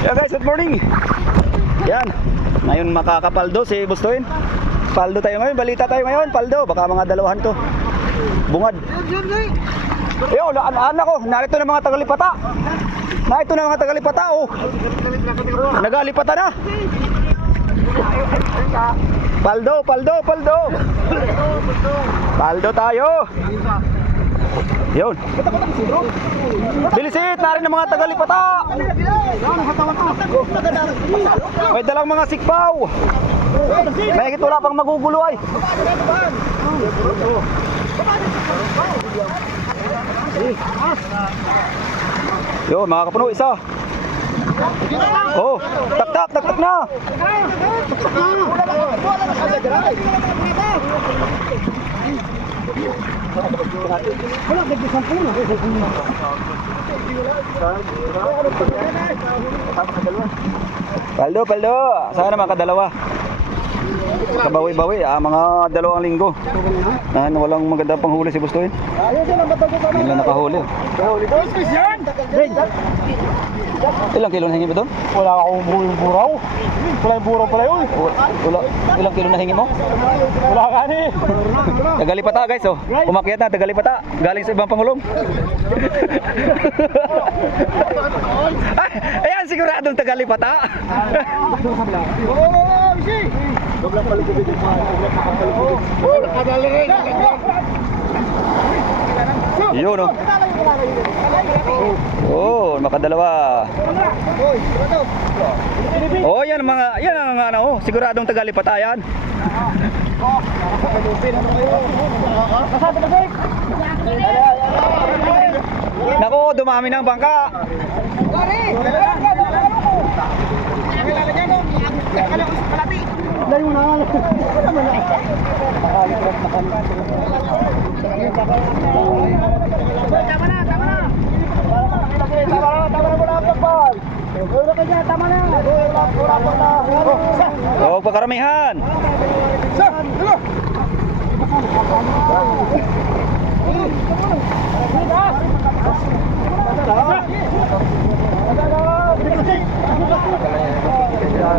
Yeah guys, good morning. Yan. Ngayon makakapaldo si Bustoin. Paldo tayo ngayon, balita tayo ngayon, paldo. Baka mga dalawahan to. Bungad. Yo, anak ko, narito na mga tagalipata. Narito na mga tagalipata, oh. Nagalipata na. Paldo, paldo, paldo. Paldo tayo. Yun. Bilisit, narin ng mga tagalipata. May dalang mga sikpaw. May higit wala pang magugulo ay. Yun, mga kapuno, isa. Oh, tak na. Paldo, sana makadalawa. Kabawi-bawi, mga 2 linggo. Walang maganda pang huli si Bustoin. Hindi lang nakahuli. Ilang kilo na hingi mo doon? Wala akong buraw. Wala yung buraw pala yun. Ilang kilo na hingi mo? Wala ka ni. Tagalipata guys, oh. Umakyat na, tagalipata. Galing sa ibang pangulong. Ay, ayan, siguradong tagalipata. Yun, oh. Oh, makadalawa. Oh, yan ang ano, siguradong tagalipata yan. Nako, dumami ng bangka. Oh, pakaramihan.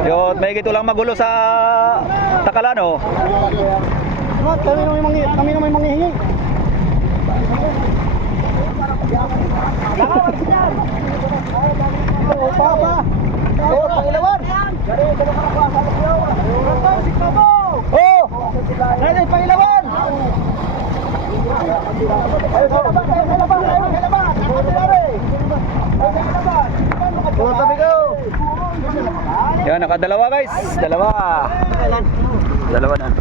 Yun, may gito lang magulo sa Takalan, oh. Kami naman manghihingi. Oh, papa. Oh, pangilawan. Oh, nanay pangilawan. Yan, nakadalawa guys. Dalawa na.